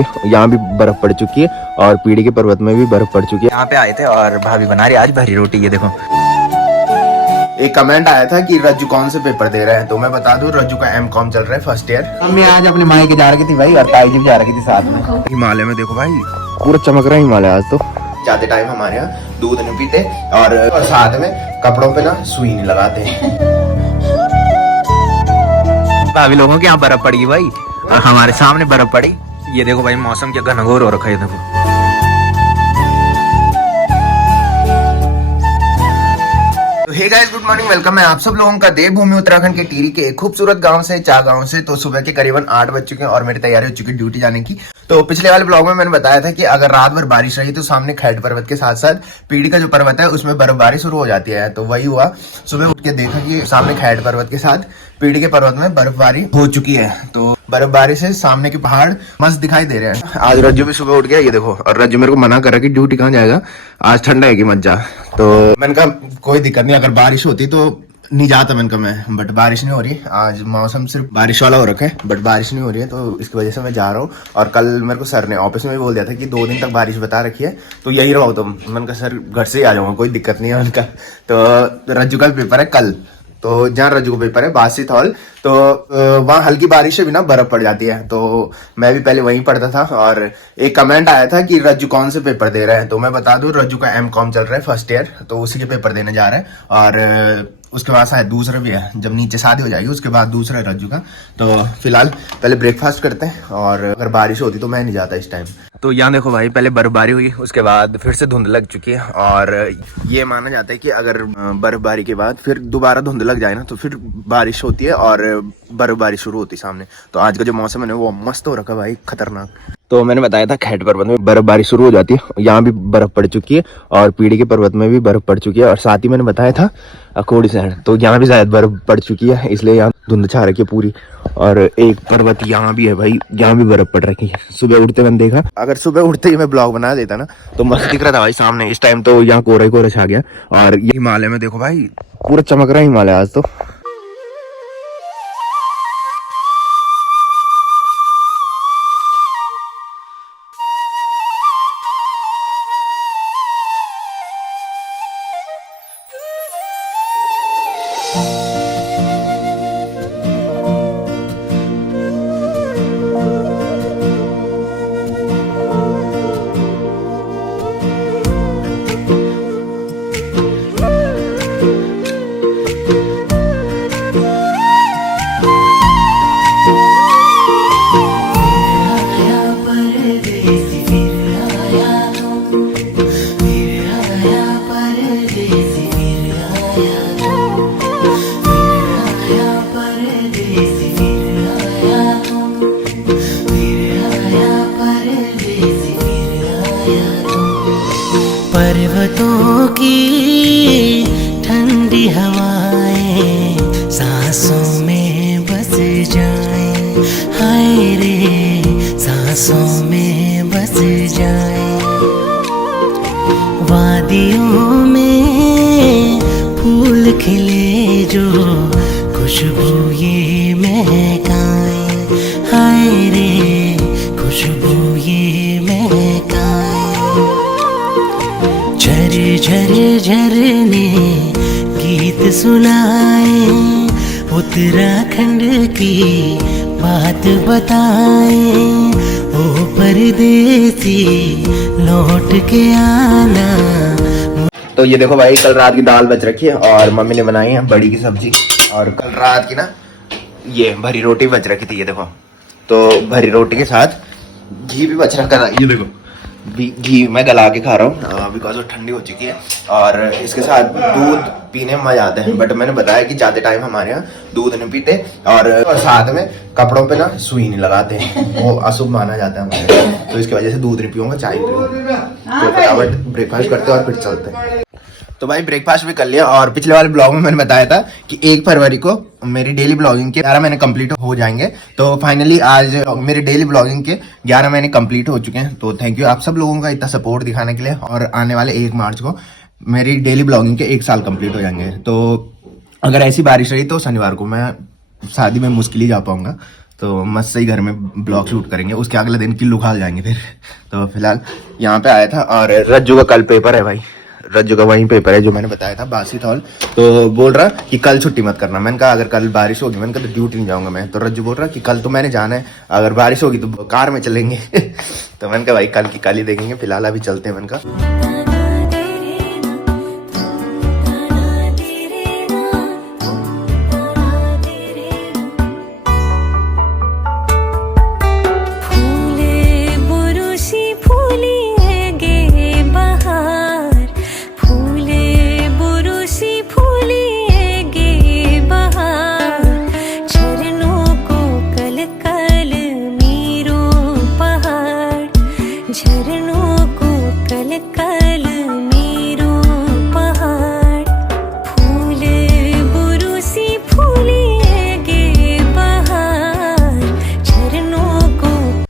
यहाँ भी बर्फ पड़ चुकी है और पीढ़ी के पर्वत में भी बर्फ पड़ चुकी है। यहाँ पे आए थे और भाभी बना रही आज भरी रोटी। ये देखो, एक कमेंट आया था कि रज्जू कौन से पेपर दे रहे हैं, तो मैं बता दूं रज्जू का एमकॉम चल रहा है फर्स्ट ईयर। मम्मी आज अपने माई के जा रही थी भाई और ताई जी भी जा रही थी साथ में। हिमालय में देखो भाई पूरा चमक रहा है हिमालय आज तो। जाते टाइम हमारे यहाँ दूध नहीं पीते और साथ में कपड़ों पे ना सुई नहीं लगाते। भाभी लोगों के यहाँ बर्फ पड़ी भाई और हमारे सामने बर्फ पड़ी। ये देखो भाई मौसम क्या घनघोर हो रखा है। देखो hey guys, good morning, welcome है आप सब लोगों का देवभूमि उत्तराखंड के टिहरी के एक खूबसूरत गांव से, चा गांव से। तो सुबह के करीबन 8 बज चुके हैं और मेरी तैयारी हो चुकी है ड्यूटी जाने की। तो पिछले वाले ब्लॉग में मैंने बताया था कि अगर रात भर बारिश रही तो सामने खैट पर्वत के साथ साथ पीढ़ी का जो पर्वत है उसमें बर्फबारी शुरू हो जाती है। तो वही हुआ, सुबह उठ के देखा कि सामने खैट पर्वत के साथ पीढ़ी के पर्वत में बर्फबारी हो चुकी है। तो बर्फबारी से सामने के पहाड़ मस्त दिखाई दे रहे हैं। आज रज्जू भी सुबह उठ गया, ये देखो। और रज्जू मेरे को मना कर रहा कि ड्यूटी कहाँ जाएगा, आज ठंडा है कि मत जा। तो मैंने कहा कोई दिक्कत नहीं, अगर बारिश होती तो नहीं जाता मैंने कहा मैं, बट बारिश नहीं हो रही। आज मौसम सिर्फ बारिश वाला हो रखा है बट बारिश नहीं हो रही है, तो इसकी वजह से मैं जा रहा हूँ। और कल मेरे को सर ने ऑफिस में भी बोल दिया था कि 2 दिन तक बारिश बता रखी है तो यही रहो तुम। मैंने कहा सर घर से ही आ जाऊंगा, कोई दिक्कत नहीं है उनका। तो रज्जू का पेपर है कल, तो जहाँ रज्जू को पेपर है बासित हॉल, तो वहाँ हल्की बारिश से भी ना बर्फ पड़ जाती है। तो मैं भी पहले वहीं पढ़ता था और एक कमेंट आया था कि रज्जू कौन से पेपर दे रहे हैं, तो मैं बता दूं रज्जू का एमकॉम चल रहा है फर्स्ट ईयर, तो उसी के पेपर देने जा रहे हैं। और उसके बाद शायद दूसरा भी है, जब नीचे शादी हो जाएगी उसके बाद दूसरा है रज्जू का। तो फिलहाल पहले ब्रेकफास्ट करते हैं और अगर बारिश होती तो मैं नहीं जाता इस टाइम। तो यहाँ देखो भाई, पहले बर्फबारी हुई, उसके बाद फिर से धुंध लग चुकी है। और ये माना जाता है कि अगर बर्फबारी के बाद फिर दोबारा धुंध लग जाए ना तो फिर बारिश होती है और बर्फबारी शुरू होती है सामने। तो आज का जो मौसम है ना वो मस्त हो रखा भाई, खतरनाक। तो मैंने बताया था खैट पर्वत में बर्फबारी शुरू हो जाती है, यहाँ भी बर्फ पड़ चुकी है और पीढ़ी के पर्वत में भी बर्फ पड़ चुकी है। और साथ ही मैंने बताया था अकोड़ी साइड, तो यहाँ भी शायद बर्फ पड़ चुकी है, इसलिए यहाँ धुंध छा रखी है पूरी। और एक पर्वत यहाँ भी है भाई, यहाँ भी बर्फ पड़ रखी है। सुबह उठते मैंने देखा, अगर सुबह उठते ही मैं ब्लॉग बना देता ना तो मस्त दिख रहा था भाई सामने। इस टाइम तो यहाँ कोहरा ही कोहरा छा गया। और ये हिमालय में देखो भाई पूरा चमक रहा है हिमालय आज तो। पर्वतों की ठंडी हवाएं सांसों में बस जाएं, हाय रे सांसों में बस जाएं। वादियों में फूल खिले जो खुशबू ये महकाएं, हाय रे खुशबू ये महकाएं। झर झर झरने गीत सुनाए, उत्तराखंड की बात बताए। ओ परदेसी लौट के आना। तो ये देखो भाई, कल रात की दाल बच रखी है और मम्मी ने बनाई है बड़ी की सब्जी। और कल रात की ना ये भरी रोटी बच रखी थी, ये देखो। तो भरी रोटी के साथ घी भी बच रखा था, ये देखो। घी मैं गला के खा रहा हूँ बिकॉज वो ठंडी हो चुकी है। और इसके साथ दूध पीने में मजा आता है, बट मैंने बताया कि जाते टाइम हमारे यहाँ दूध नहीं पीते और साथ में कपड़ों पे ना सुई नहीं लगाते, वो अशुभ माना जाता है हमारे यहाँ। तो इसकी वजह से दूध नहीं पीऊंगा, चाय पीऊंगा। तो फटाफट ब्रेकफास्ट करते हैं और फिर चलते हैं। तो भाई ब्रेकफास्ट भी कर लिया और पिछले वाले ब्लॉग में मैंने बताया था कि 1 फरवरी को मेरी डेली ब्लॉगिंग के 11 महीने कंप्लीट हो जाएंगे। तो फाइनली आज मेरे डेली ब्लॉगिंग के 11 महीने कंप्लीट हो चुके हैं। तो थैंक यू आप सब लोगों का इतना सपोर्ट दिखाने के लिए। और आने वाले 1 मार्च को मेरी डेली ब्लॉगिंग के 1 साल कंप्लीट हो जाएंगे। तो अगर ऐसी बारिश रही तो शनिवार को मैं शादी में मुश्किल ही जा पाऊंगा। तो मस्त सही घर में ब्लॉग शूट करेंगे, उसके अगले दिन की लुक हाल जाएंगे फिर। तो फिलहाल यहाँ पे आया था और रज्जू का कल पेपर है भाई, रज्जू का वही पेपर है जो मैंने बताया था बासित हॉल। तो बोल रहा कि कल छुट्टी मत करना। मैंने कहा अगर कल बारिश होगी, मैंने कहा तो ड्यूटी नहीं जाऊंगा मैं। तो रज्जू बोल रहा कि कल तो मैंने जाना है, अगर बारिश होगी तो कार में चलेंगे। तो मैंने कहा भाई कल की कल ही देखेंगे, फिलहाल अभी चलते हैं। मैंने कहा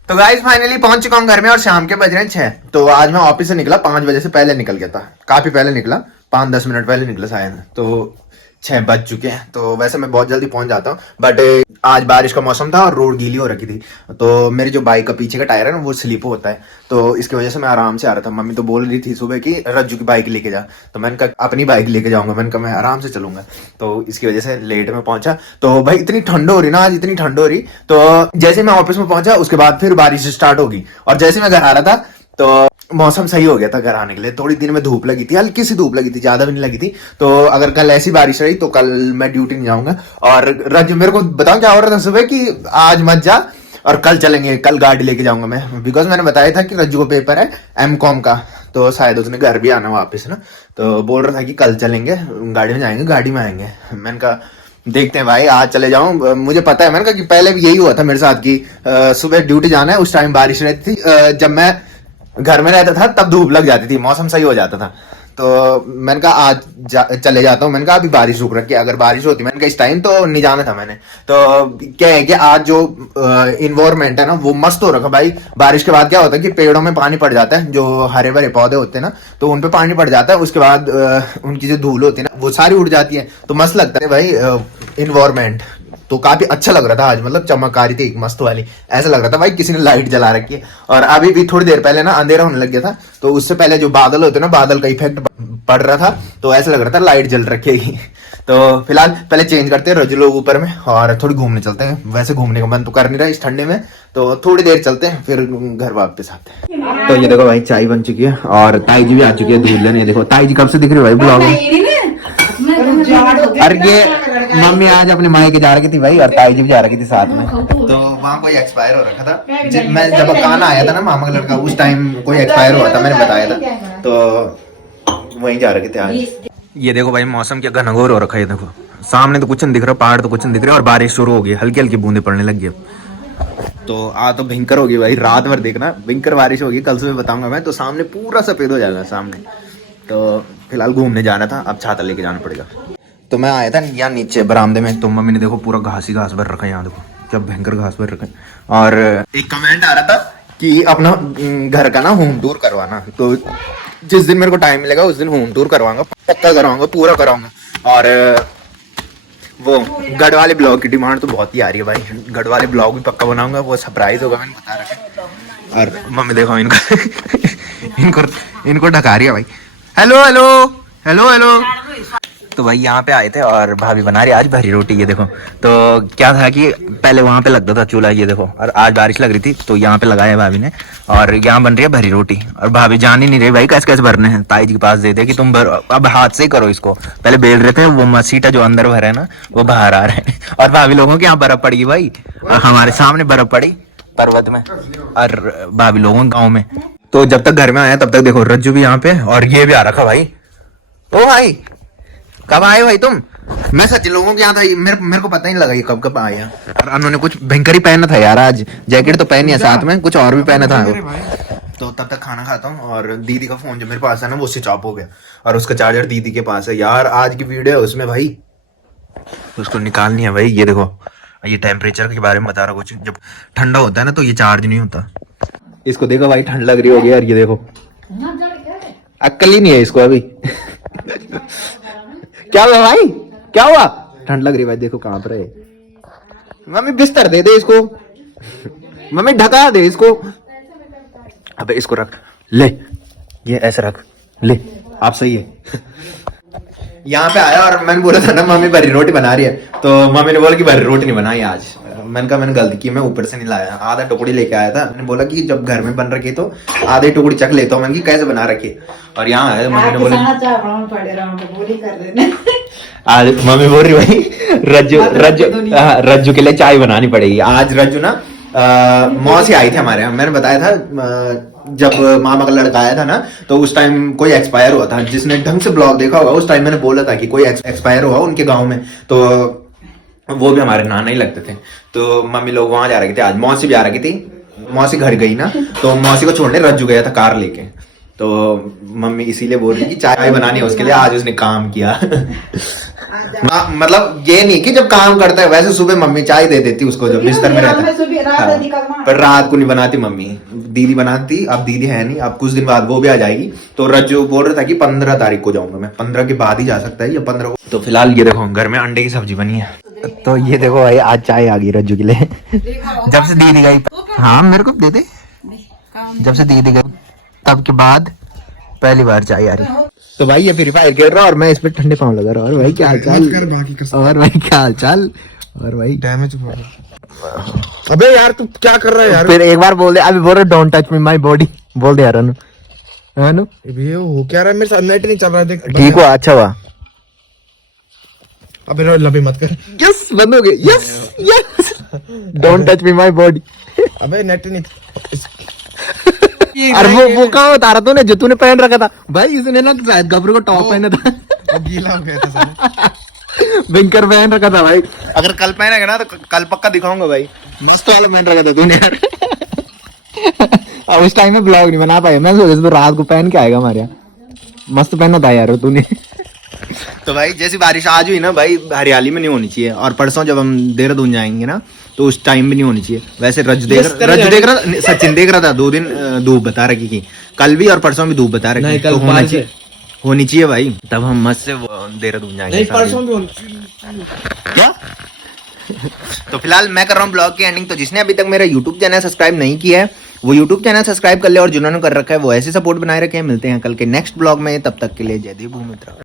तो गाइस फाइनली पहुंच चुका हूं घर में और शाम के बज रहे हैं 6। तो आज मैं ऑफिस से निकला 5 बजे से पहले निकल गया था, काफी पहले निकला, 5-10 मिनट पहले निकला शायद। तो 6 बज चुके हैं। तो वैसे मैं बहुत जल्दी पहुंच जाता हूँ, बट आज बारिश का मौसम था और रोड गीली हो रखी थी। तो मेरी जो बाइक का पीछे का टायर है ना वो स्लिप होता है, तो इसकी वजह से मैं आराम से आ रहा था। मम्मी तो बोल रही थी सुबह कि रज्जू की बाइक लेके जा, तो मैंने कहा अपनी बाइक लेके जाऊंगा, मैंने कहा मैं आराम से चलूंगा। तो इसकी वजह से लेट में पहुंचा। तो भाई इतनी ठंड हो रही ना आज, इतनी ठंड हो रही। तो जैसे मैं ऑफिस में पहुंचा उसके बाद फिर बारिश स्टार्ट होगी, और जैसे मैं घर आ रहा था तो मौसम सही हो गया था घर आने के लिए। थोड़ी दिन में धूप लगी थी, हल्की सी धूप लगी थी, ज्यादा भी नहीं लगी थी। तो अगर कल ऐसी बारिश रही तो कल मैं ड्यूटी नहीं जाऊंगा। और रज्जू मेरे को बताऊं क्या हो रहा था सुबह कि आज मत जा और कल चलेंगे, कल गाड़ी लेके जाऊंगा मैं, बिकॉज मैंने बताया था कि रज्जू को पेपर है M.Com का, तो शायद उसने घर भी आना वापस ना। तो बोल रहा था कि कल चलेंगे, गाड़ी में जाएंगे, गाड़ी में आएंगे। मैंने कहा देखते हैं भाई, आज चले जाऊं। मुझे पता है, मैंने कहा कि पहले भी यही हुआ था मेरे साथ कि सुबह ड्यूटी जाना है, उस टाइम बारिश रहती थी। जब मैं घर में रहता था तब धूप लग जाती थी, मौसम सही हो जाता था। तो मैंने कहा आज चले जाता हूँ। मैंने कहा अभी बारिश रुक रखी है, अगर बारिश होती मैंने कहा इस टाइम तो नहीं जाना था मैंने। तो क्या है कि आज जो इन्वायरमेंट है ना वो मस्त हो रखा भाई। बारिश के बाद क्या होता है कि पेड़ों में पानी पड़ जाता है, जो हरे भरे पौधे होते हैं ना, तो उन पे पानी पड़ जाता है। उसके बाद उनकी जो धूल होती है ना वो सारी उड़ जाती है, तो मस्त लगता है भाई इन्वायरमेंट। तो काफी अच्छा लग रहा था आज, मतलब चमक आ रही थी एक मस्त वाली, ऐसा लग रहा था भाई किसी ने लाइट जला रखी है। और अभी भी थोड़ी देर पहले ना अंधेरा होने लग गया था, तो उससे पहले जो बादल होते ना, बादल का इफेक्ट पड़ रहा था, तो ऐसा लग रहा था लाइट जल रखी है। तो फिलहाल पहले चेंज करते हैं, रजू लोग ऊपर में और थोड़ी घूमने चलते हैं। वैसे घूमने का मन तो कर नहीं रहा इस ठंडे में, तो थोड़ी देर चलते हैं फिर घर वापस आते हैं। तो ये देखो भाई चाय बन चुकी है और ताई जी भी आ चुकी है दूध लेने। ये देखो ताई जी कब से दिख रही है भाई ब्लॉग में। अरे ये मम्मी आज अपने मायके जा रही थी भाई, और ताई जी भी जा रही थी साथ में। तो वहाँ कोई एक्सपायर हो रखा था, मैं जब काना आया था ना मामा का लड़का, उस टाइम कोई एक्सपायर हुआ था, मैंने बताया था, तो वहीं जा रखे थे आज। ये देखो भाई मौसम क्या घनघोर हो रखा है। देखो सामने तो कुछ नहीं दिख रहा, पहाड़ तो कुछ नहीं दिख रहा, और बारिश शुरू हो गई, हल्की हल्की बूंदे पड़ने लग गई। तो आज तो भयंकर होगी भाई, रात भर देखना भयंकर बारिश होगी। कल सुबह बताऊंगा मैं, तो सामने पूरा सफेद हो जाएगा सामने। तो फिलहाल घूमने जाना था, अब छाता लेके जाना पड़ेगा। तो मैं आया था यहाँ नीचे बरामदे में, तो मम्मी ने देखो पूरा घास ही घास भर रखा है यहाँ, देखो क्या भयंकर घास भर रखा है। और एक कमेंट आ रहा था कि अपना घर का ना होम टूर करवाना, तो जिस दिन मेरे को टाइम मिलेगा उस दिन होम टूर करवाऊंगा, पक्का करवाऊंगा, पूरा कराऊंगा। और वो गढ़ वाले ब्लॉग की डिमांड तो बहुत ही आ रही है भाई, गढ़ वाले ब्लॉग भी पक्का बनाऊंगा, वो सरप्राइज होगा, मैंने बता रखा है। और मम्मी देखो इनको इनको ढका रही है भाई। Hello hello hello hello. तो भाई यहाँ पे आए थे और भाभी बना रही आज भरी रोटी। ये देखो, तो क्या था कि पहले वहां पे लगता था चूल्हा, ये देखो, और आज बारिश लग रही थी तो यहाँ पे लगाया भाभी ने, और यहाँ बन रही है भरी रोटी। और भाभी जान ही नहीं रही भाई कैसे कैसे भरने हैं, ताई जी के पास दे दे कि तुम अब हाथ से ही करो इसको। पहले बेल रहे थे, वो मसीटा जो अंदर भरा है ना वो बाहर आ रहा है। और भाभी लोगों के यहाँ बर्फ पड़ी भाई, और हमारे सामने बर्फ पड़ी पर्वत में, और भाभी लोगों गाँव में। तो जब तक घर में आया तब तक देखो रज्जू भी यहाँ पे, और ये भी आ रखा भाई। ओ भाई कब आए भाई तुम? मैं सच लोगों के यहाँ था, मेरे को पता ही नहीं लगा ये कब कब आया। और उन्होंने कुछ भयंकर ही पहना था यार आज, जैकेट तो पहनी है साथ में, कुछ और भी पहना था। तो तब तक खाना खाता हूँ, और दीदी का फोन जो मेरे पास है ना वो स्विच ऑफ हो गया, और उसका चार्जर दीदी के पास है। यार आज की वीडियो है उसमें भाई, उसको निकालनी है भाई। ये देखो ये टेम्परेचर के बारे में बता रहा कुछ, जब ठंडा होता है ना तो ये चार्ज नहीं होता। इसको देखो भाई ठंड लग रही होगी यार, ये देखो अक्ल ही नहीं है इसको अभी। क्या हुआ भाई, क्या हुआ? ठंड लग रही भाई, देखो कहाँ पर है। मम्मी बिस्तर दे दे इसको। मम्मी ढका दे इसको। अबे इसको रख ले, ये ऐसे रख ले। आप सही है। यहाँ पे आया और मैंने बोला था ना मम्मी भरी रोटी बना रही है, तो मम्मी ने बोला कि भरी रोटी नहीं बनाई आज। मैंने कहा मैंने गलती की, मैं ऊपर से नहीं लाया, आधा टुकड़ी लेके आया था। मैंने बोला कि जब घर में बन रखी तो आधे टुकड़ी चख लेता हूँ। मैंने कैसे बना रखी, और यहाँ आया मम्मी ने बोला आज मम्मी बोल रही भाई रज्जू के लिए चाय बनानी पड़ेगी आज। रज्जू ना मौसी आई थी हमारे यहाँ, मैंने बताया था जब मामा का लड़का आया था ना, तो उस टाइम कोई एक्सपायर हुआ था। जिसने ढंग से ब्लॉग देखा होगा उस टाइम मैंने बोला था कि कोई एक्सपायर हुआ उनके गांव में, तो वो भी हमारे नाना ही लगते थे। तो मम्मी लोग वहां जा रही थी, आज मौसी भी आ रही थी। मौसी घर गई ना, तो मौसी को छोड़ने रज्जू गया था कार लेके, तो मम्मी इसीलिए बोल रही कि चाय बनानी है उसके लिए, आज उसने काम किया। मतलब ये नहीं कि जब काम करता है, वैसे सुबह मम्मी चाय दे देती उसको जब बिस्तर में रहता है, पर रात को नहीं बनाती मम्मी, दीदी बनाती। अब दीदी है नहीं, अब कुछ दिन बाद वो भी आ जाएगी। तो रज्जू बोल रहा था कि 15 तारीख को जाऊंगा मैं, 15 के बाद ही जा सकता है या 15 को। तो फिलहाल ये देखो घर में अंडे की सब्जी बनी है। तो ये देखो भाई आज चाय आ गई रज्जू के लिए। जब से दीदी गई, हाँ मेरे को दे दे, जब से दीदी गई तब के बाद पहली बार चाय आ रही। तो भाई ये फ्री फायर खेल रहा और मैं इस पे ठंडे पाँव लगा रहा। और भाई क्या हाल चाल, और भाई क्या हाल चाल, और भाई डैमेज हुआ। अबे यार तू क्या कर रहा है यार? फिर एक बार बोल दे, अभी बोल रहे don't touch me my body, बोल दे यार अनु। अनु ये हो क्या रहा है? मेरे साथ नेट नहीं चल रहा है, देख। ठीक हुआ, अच्छा हुआ। अबे रो लबे मत कर। यस बंद हो गए, yes yes, don't touch me my body. अबे नेट नहीं। अरे वो कहाँ बता रहा तूने जो तूने पहन रखा था भाई? इसने ना शायद गबरू को टॉप पहना था, अब गीला हो गया था साला। विंकर पहन रखा था भाई। अगर कल पहनेगा ना तो कल पक्का दिखाऊंगा भाई। मस्त वाला पहन रखा था तूने यार। और उस टाइम में ब्लॉग नहीं बना पाया, मैं सोचा तो रात को पहन के आएगा हमारे यहाँ। मस्त पहना था यार तूने। तो भाई जैसी बारिश आज हुई ना भाई, हरियाली में नहीं होनी चाहिए। और परसों जब हम देहरादून जाएंगे ना, तो उस टाइम भी नहीं होनी चाहिए। वैसे रज देख रहा, सचिन देख रहा था 2 दिन धूप बता रखी थी, कल भी और परसों भी धूप बता रखी, तो होनी चाहिए भाई, तब हम मस्त से देहरादून जाएंगे। नहीं परसों भी होनी क्या? तो फिलहाल मैं कर रहा हूँ ब्लॉग की एंडिंग। तो जिसने अभी तक मेरा यूट्यूब चैनल सब्सक्राइब नहीं किया है वो यूट्यूब चैनल सब्सक्राइब कर ले, और जिन्होंने कर रखा है वो ऐसे सपोर्ट बनाए रखे हैं। मिलते हैं कल के नेक्स्ट ब्लॉग में, तब तक के लिए जय देव भूमि उत्तराखंड।